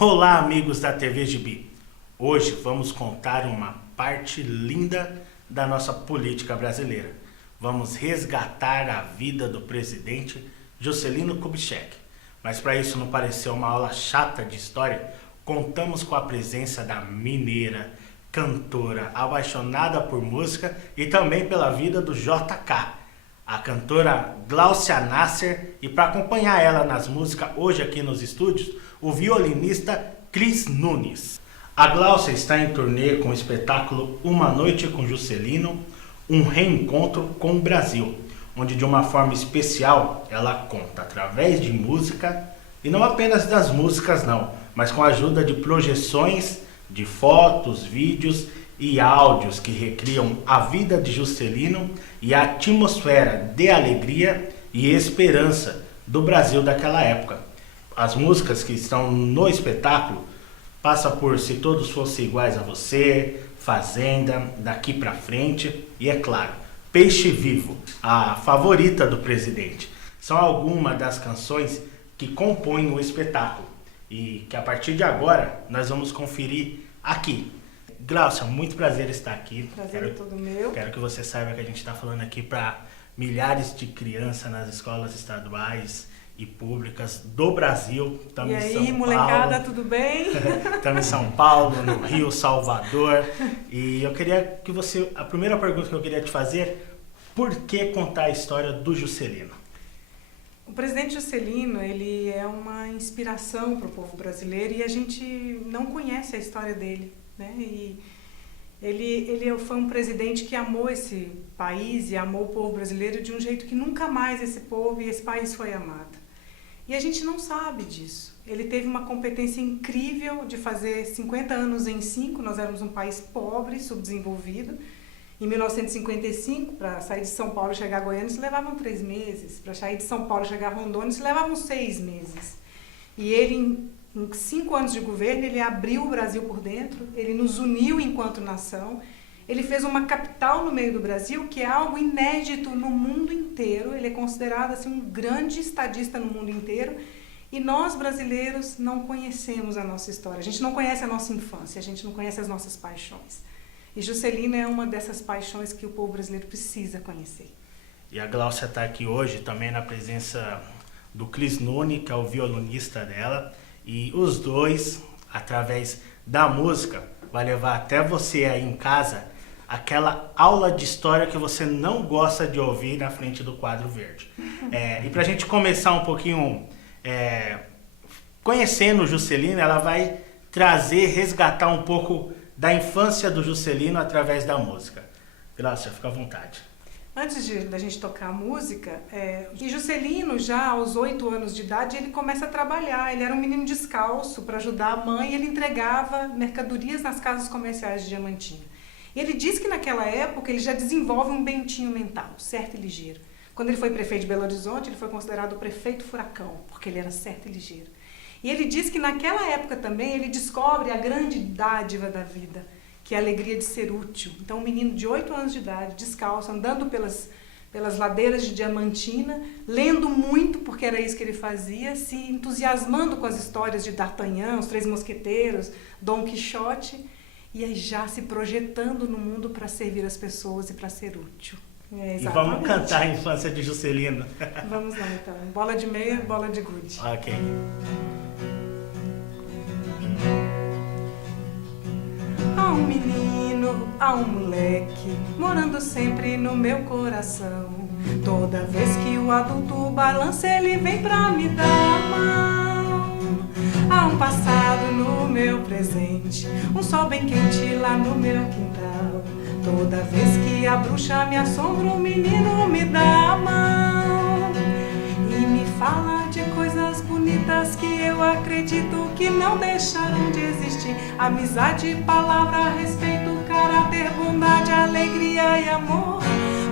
Olá, amigos da TV Gibi. Hoje vamos contar uma parte linda da nossa política brasileira. Vamos resgatar a vida do presidente Juscelino Kubitschek. Mas para isso não parecer uma aula chata de história, contamos com a presença da mineira, cantora, apaixonada por música e também pela vida do JK, a cantora Gláucia Nasser, e para acompanhar ela nas músicas hoje aqui nos estúdios, o violinista Cris Nunes. A Gláucia está em turnê com o espetáculo Uma Noite com Juscelino, um reencontro com o Brasil, onde de uma forma especial ela conta através de música, e não apenas das músicas não, mas com a ajuda de projeções de fotos, vídeos e áudios que recriam a vida de Juscelino e a atmosfera de alegria e esperança do Brasil daquela época. As músicas que estão no espetáculo passam por Se Todos Fossem Iguais a Você, Fazenda, Daqui Pra Frente e, é claro, Peixe Vivo, a favorita do presidente. São algumas das canções que compõem o espetáculo e que a partir de agora nós vamos conferir aqui. Gláucia, muito prazer estar aqui. Prazer é todo meu. Quero que você saiba que a gente está falando aqui para milhares de crianças nas escolas estaduais e públicas do Brasil. E aí, molecada, tudo bem? Estamos em São Paulo, no Rio, Salvador. E eu queria que você... A primeira pergunta que eu queria te fazer, por que contar a história do Juscelino? O presidente Juscelino, ele é uma inspiração para o povo brasileiro e a gente não conhece a história dele, né? E ele foi um presidente que amou esse país e amou o povo brasileiro de um jeito que nunca mais esse povo e esse país foi amado. E a gente não sabe disso. Ele teve uma competência incrível de fazer 50 anos em 5, nós éramos um país pobre, subdesenvolvido. Em 1955, para sair de São Paulo e chegar a Goiânia, se levavam 3 meses. Para sair de São Paulo e chegar a Rondônia, se levavam 6 meses. E ele, em 5 anos de governo, ele abriu o Brasil por dentro, ele nos uniu enquanto nação, ele fez uma capital no meio do Brasil, que é algo inédito no mundo inteiro. Ele é considerado assim, um grande estadista no mundo inteiro. E nós, brasileiros, não conhecemos a nossa história. A gente não conhece a nossa infância, a gente não conhece as nossas paixões. E Juscelino é uma dessas paixões que o povo brasileiro precisa conhecer. E a Gláucia está aqui hoje também na presença do Cris Nunes, que é o violonista dela. E os dois, através da música, vai levar até você aí em casa aquela aula de história que você não gosta de ouvir na frente do quadro verde. E para a gente começar um pouquinho conhecendo o Juscelino, ela vai resgatar um pouco da infância do Juscelino através da música. Gláucia, fica à vontade. Antes da gente tocar a música, Juscelino, já aos 8 anos de idade, ele começa a trabalhar. Ele era um menino descalço para ajudar a mãe e ele entregava mercadorias nas casas comerciais de Diamantina. E ele diz que naquela época ele já desenvolve um bentinho mental, certo e ligeiro. Quando ele foi prefeito de Belo Horizonte, ele foi considerado o prefeito furacão, porque ele era certo e ligeiro. E ele diz que naquela época também ele descobre a grande dádiva da vida, que é a alegria de ser útil. Então um menino de 8 anos de idade, descalço, andando pelas ladeiras de Diamantina, lendo muito, porque era isso que ele fazia, se entusiasmando com as histórias de D'Artagnan, os 3 Mosqueteiros, Dom Quixote, e aí já se projetando no mundo para servir as pessoas e para ser útil. E vamos cantar a infância de Juscelino. Vamos lá então. Bola de meia, bola de gude. Ok. Há um menino, há um moleque, morando sempre no meu coração. Toda vez que o adulto balança, ele vem pra me dar a mão. Há um passado no meu presente, um sol bem quente lá no meu quintal. Toda vez que a bruxa me assombra, o menino me dá a mão e me fala de coisas bonitas que eu acredito que não deixaram de existir. Amizade, palavra, respeito, caráter, bondade, alegria e amor.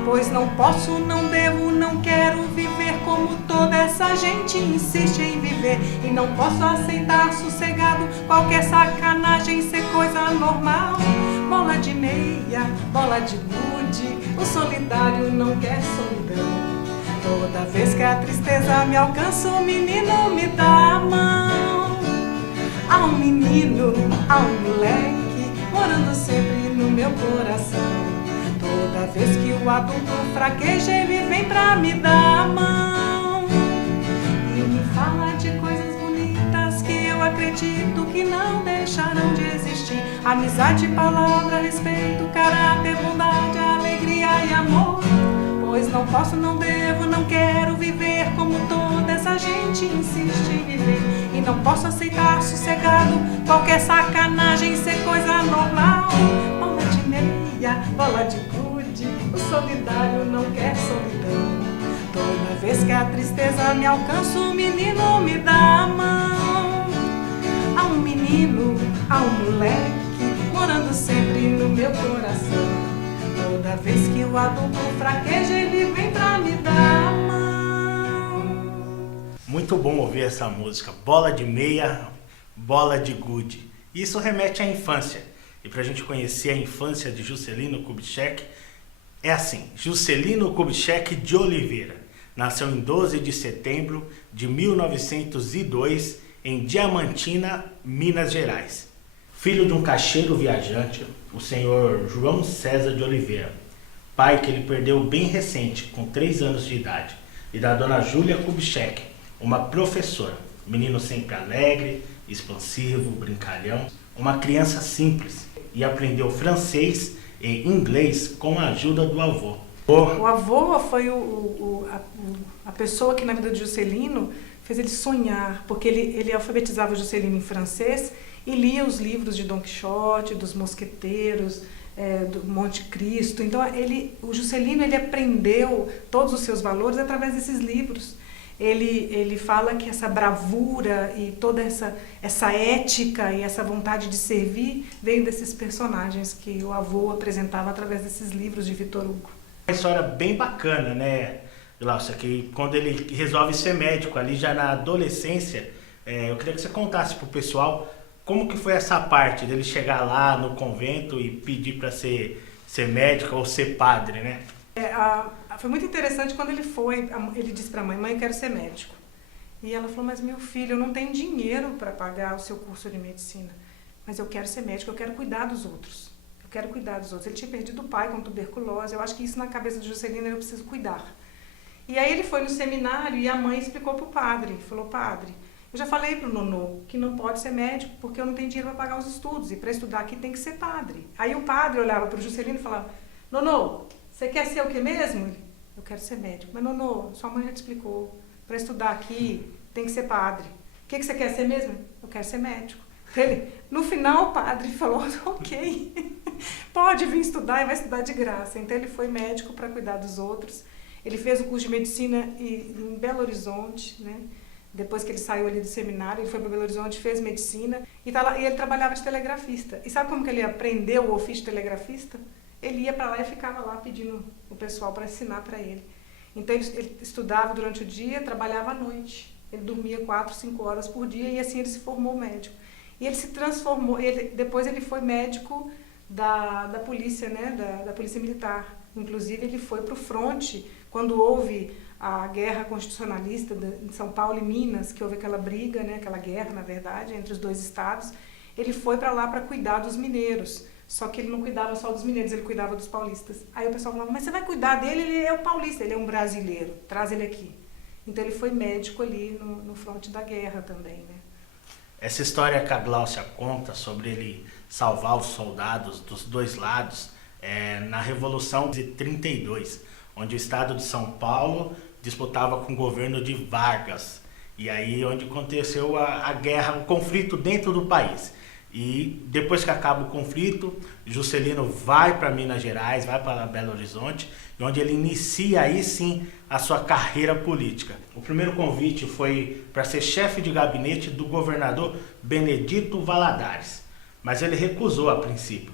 Pois não posso, não devo, não quero viver como toda essa gente insiste em viver. E não posso aceitar sossegado qualquer sacanagem ser coisa normal. Bola de meia, bola de gude, o solidário não quer solidão. Toda vez que a tristeza me alcança, o menino me dá a mão. Há um menino, há um moleque, morando sempre no meu coração. Toda vez que o adulto fraqueja, ele vem pra me dar a mão e me fala de coisas bonitas que eu acredito que não deixarão de existir. Amizade, palavra, respeito, caráter, bondade, alegria e amor. Pois não posso, não devo, não quero viver como toda essa gente insiste em viver. E não posso aceitar sossegado qualquer sacanagem ser coisa normal. Bola de meia, bola de gude, o solidário não quer solidão. Toda vez que a tristeza me alcança, o menino me dá a mão. Há um menino, há um moleque, morando sempre no meu coração. Toda vez que o adulto fraqueja, ele vem pra me dar a mão. Muito bom ouvir essa música, Bola de Meia, Bola de Gude. Isso remete à infância. E para a gente conhecer a infância de Juscelino Kubitschek, é assim: Juscelino Kubitschek de Oliveira nasceu em 12 de setembro de 1902 em Diamantina, Minas Gerais. Filho de um caixeiro viajante, o senhor João César de Oliveira, pai que ele perdeu bem recente, com 3 anos de idade, e da dona Júlia Kubitschek, uma professora, menino sempre alegre, expansivo, brincalhão, uma criança simples, e aprendeu francês e inglês com a ajuda do avô. O avô foi a pessoa que na vida de Juscelino fez ele sonhar, porque ele alfabetizava o Juscelino em francês e lia os livros de Dom Quixote, dos mosqueteiros, do Monte Cristo. Então o Juscelino ele aprendeu todos os seus valores através desses livros. Ele fala que essa bravura e toda essa ética e essa vontade de servir veio desses personagens que o avô apresentava através desses livros de Victor Hugo. Uma história bem bacana, né, Glaucia, que quando ele resolve ser médico ali já na adolescência, eu queria que você contasse pro pessoal como que foi essa parte dele chegar lá no convento e pedir para ser médico ou ser padre, né? Foi muito interessante quando ele disse para a mãe, eu quero ser médico. E ela falou, mas meu filho, eu não tenho dinheiro para pagar o seu curso de medicina, mas eu quero ser médico, eu quero cuidar dos outros. Eu quero cuidar dos outros. Ele tinha perdido o pai com tuberculose, eu acho que isso na cabeça de Juscelino eu preciso cuidar. E aí ele foi no seminário e a mãe explicou para o padre, falou, padre, eu já falei para o Nonô que não pode ser médico porque eu não tenho dinheiro para pagar os estudos e para estudar aqui tem que ser padre. Aí o padre olhava para o Juscelino e falava, Nonô, você quer ser o que mesmo? Ele, eu quero ser médico. Mas Nonô, sua mãe já te explicou, para estudar aqui tem que ser padre. O que você quer ser mesmo? Eu quero ser médico. No final o padre falou, ok, pode vir estudar e vai estudar de graça. Então ele foi médico para cuidar dos outros. Ele fez o curso de medicina em Belo Horizonte, né? Depois que ele saiu ali do seminário, ele foi para Belo Horizonte, fez medicina e ele trabalhava de telegrafista. E sabe como que ele aprendeu o ofício de telegrafista? Ele ia para lá e ficava lá pedindo o pessoal para ensinar para ele. Então ele estudava durante o dia, trabalhava à noite. Ele dormia 4, 5 horas por dia e assim ele se formou médico. E ele se transformou, depois ele foi médico da polícia, né, da polícia militar. Inclusive ele foi para o fronte quando houve a guerra constitucionalista em São Paulo e Minas, que houve aquela briga, né, aquela guerra, na verdade, entre os dois estados. Ele foi para lá para cuidar dos mineiros. Só que ele não cuidava só dos mineiros, ele cuidava dos paulistas. Aí o pessoal falava, mas você vai cuidar dele? Ele é o paulista, ele é um brasileiro, traz ele aqui. Então ele foi médico ali no fronte da guerra também, né? Essa história que a Glaucia conta sobre ele salvar os soldados dos dois lados na Revolução de 32, onde o estado de São Paulo disputava com o governo de Vargas. E aí onde aconteceu a guerra, o conflito dentro do país. E depois que acaba o conflito, Juscelino vai para Minas Gerais, vai para Belo Horizonte, onde ele inicia aí sim a sua carreira política. O primeiro convite foi para ser chefe de gabinete do governador Benedito Valadares, mas ele recusou a princípio.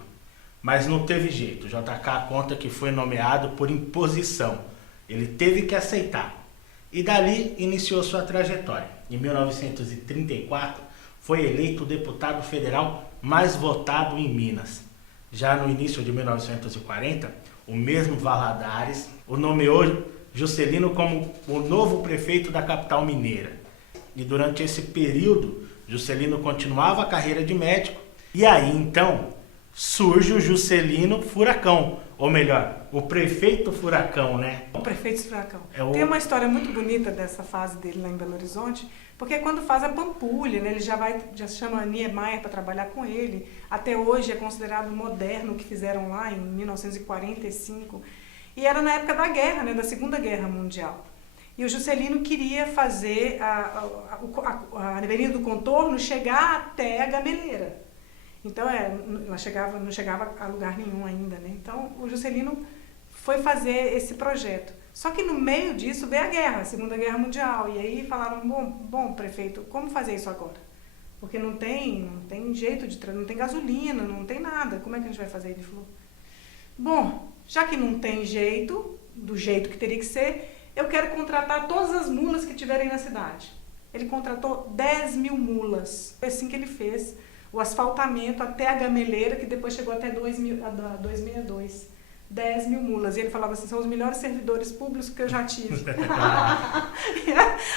Mas não teve jeito, o JK conta que foi nomeado por imposição. Ele teve que aceitar. E dali iniciou sua trajetória. Em 1934, foi eleito o deputado federal mais votado em Minas. Já no início de 1940, o mesmo Valadares o nomeou Juscelino como o novo prefeito da capital mineira. E durante esse período, Juscelino continuava a carreira de médico. E aí, então, surge o Juscelino Furacão. Ou melhor, o prefeito Furacão, né? O prefeito Furacão. Tem uma história muito bonita dessa fase dele lá em Belo Horizonte, porque quando faz a Pampulha, né, ele já chama Niemeyer para trabalhar com ele. Até hoje é considerado moderno o que fizeram lá em 1945. E era na época da guerra, né, da Segunda Guerra Mundial. E o Juscelino queria fazer a Avenida do Contorno chegar até a Gameleira. Então, não chegava a lugar nenhum ainda, né? Então, o Juscelino foi fazer esse projeto. Só que no meio disso veio a guerra, a Segunda Guerra Mundial. E aí falaram, bom, prefeito, como fazer isso agora? Porque não tem jeito não tem gasolina, não tem nada. Como é que a gente vai fazer? Ele falou, bom, já que não tem jeito, do jeito que teria que ser, eu quero contratar todas as mulas que tiverem na cidade. Ele contratou 10 mil mulas. Foi assim que ele fez o asfaltamento até a Gameleira, que depois chegou até 262. 10 mil mulas. E ele falava assim, são os melhores servidores públicos que eu já tive.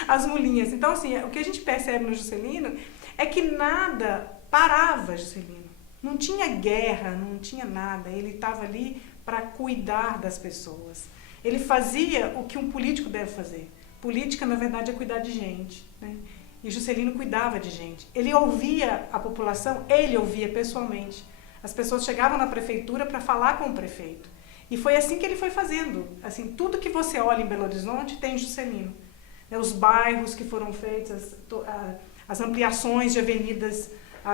As mulinhas. Então, assim, o que a gente percebe no Juscelino é que nada parava Juscelino. Não tinha guerra, não tinha nada. Ele estava ali para cuidar das pessoas. Ele fazia o que um político deve fazer. Política, na verdade, é cuidar de gente, né? E Juscelino cuidava de gente. Ele ouvia a população, ele ouvia pessoalmente. As pessoas chegavam na prefeitura para falar com o prefeito. E foi assim que ele foi fazendo. Assim, tudo que você olha em Belo Horizonte tem Juscelino. Os bairros que foram feitos, as ampliações de avenidas,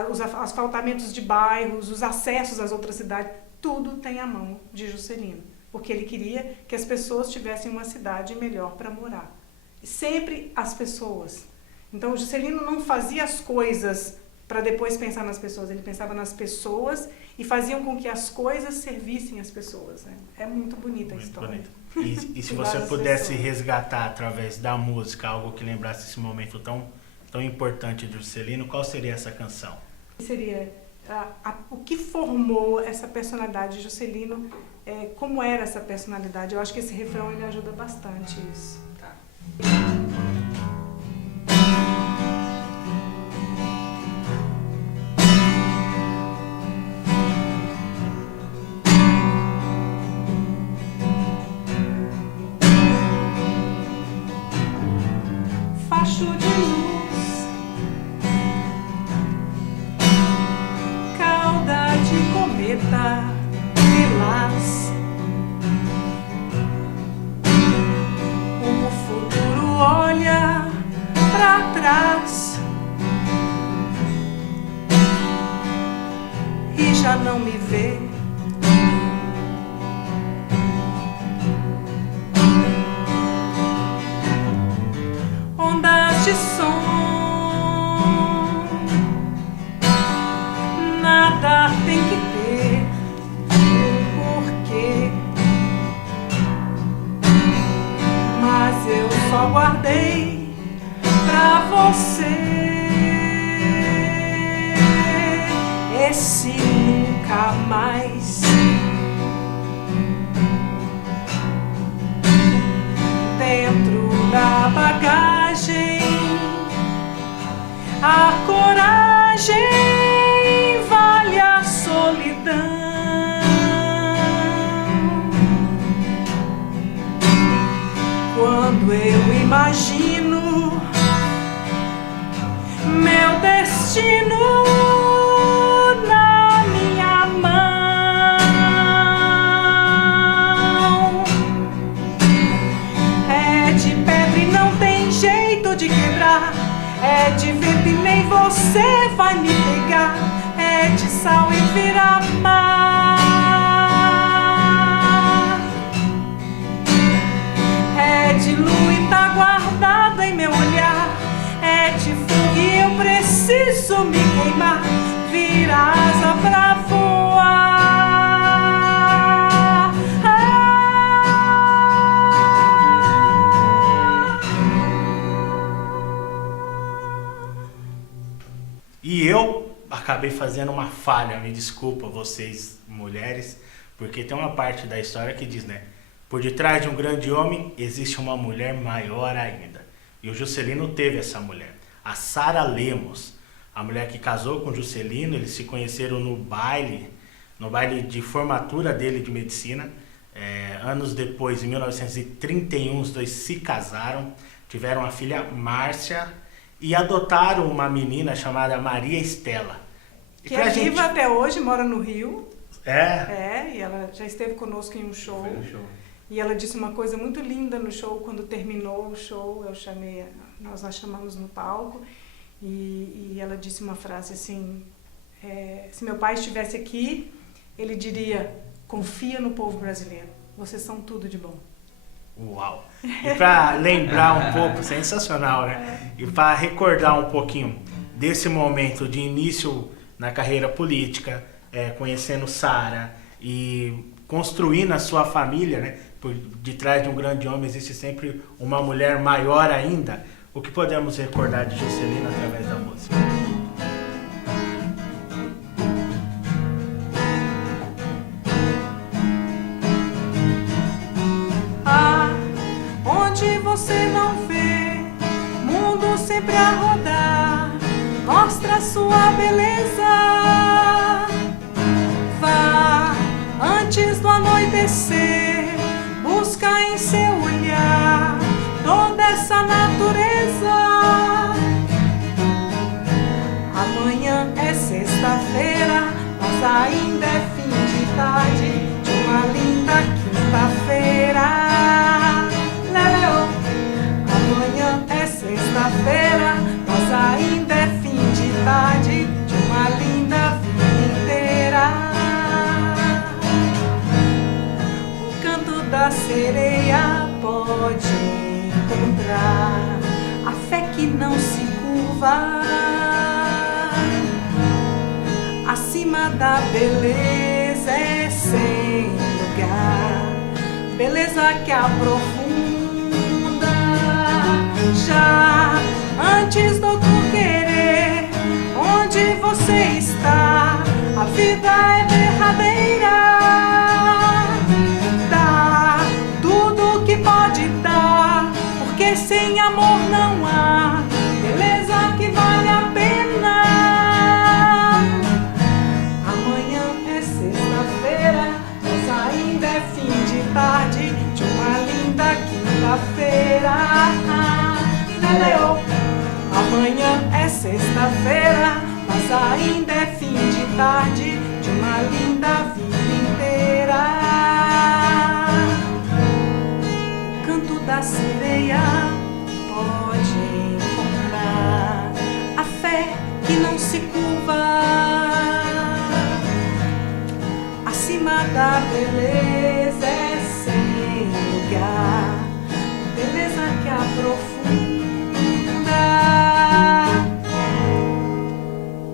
os asfaltamentos de bairros, os acessos às outras cidades, tudo tem a mão de Juscelino. Porque ele queria que as pessoas tivessem uma cidade melhor para morar. Sempre as pessoas. Então, o Juscelino não fazia as coisas para depois pensar nas pessoas. Ele pensava nas pessoas e faziam com que as coisas servissem as pessoas, né? É muito bonita a história. Bonito. E se você pudesse resgatar através da música algo que lembrasse esse momento tão importante de Juscelino, qual seria essa canção? Seria o que formou essa personalidade de Juscelino, como era essa personalidade. Eu acho que esse refrão ele ajuda bastante isso. Tá. Facho de luz, cauda de cometa, lilás. O futuro olha pra trás e já não me vê. Ondas de som, nada tem que ter um porquê, mas eu só guardei pra você esse nunca mais. Dentro da bagagem, a coragem vale a solidão. Quando eu imagino meu destino na minha mão, é de pedra e não tem jeito de quebrar, é de vento e nem você vai me pegar, é de sal e vira mar, é de lua e tá guardado em meu olhar, é de fogo e eu preciso me queimar, vira asa pra voar. E eu acabei fazendo uma falha, me desculpa vocês mulheres, porque tem uma parte da história que diz, né? Por detrás de um grande homem existe uma mulher maior ainda. E o Juscelino teve essa mulher, a Sara Lemos. a mulher que casou com Juscelino. Eles se conheceram no baile de formatura dele de medicina. Anos depois, em 1931, os dois se casaram, tiveram a filha Márcia e adotaram uma menina chamada Maria Estela. Que é viva até hoje, mora no Rio. É? E ela já esteve conosco em um show. E ela disse uma coisa muito linda no show, quando terminou o show, nós a chamamos no palco, e ela disse uma frase assim, se meu pai estivesse aqui, ele diria: confia no povo brasileiro, vocês são tudo de bom. Uau! E para lembrar um pouco, sensacional, né? E para recordar um pouquinho desse momento de início na carreira política, conhecendo Sara e construindo a sua família, né? Por detrás de um grande homem existe sempre uma mulher maior ainda. O que podemos recordar de Juscelino através da música? Onde você não vê, mundo sempre a rodar, mostra sua beleza. Vá antes do anoitecer, busca em seu olhar toda essa natureza. Amanhã é sexta-feira, mas ainda é fim de tarde de uma linda quinta-feira. Amanhã é sexta-feira, mas ainda é fim de tarde de uma linda vida inteira. O canto da sereia pode encontrar a fé que não se curva. Acima da beleza é sem lugar, beleza que aprofunda. Já antes do tu querer, onde você está, a vida é derradeira. Dá tudo que pode dar, porque sem amor não há beleza que vale a pena. Amanhã é sexta-feira, mas ainda é fim de tarde de uma linda quinta-feira. Amanhã é sexta-feira, mas ainda é fim de tarde de uma linda vida inteira. O canto da sereia pode encontrar a fé que não se curva. Acima da beleza é sem lugar, beleza que aprofunda.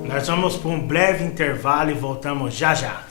Nós vamos para um breve intervalo e voltamos já já.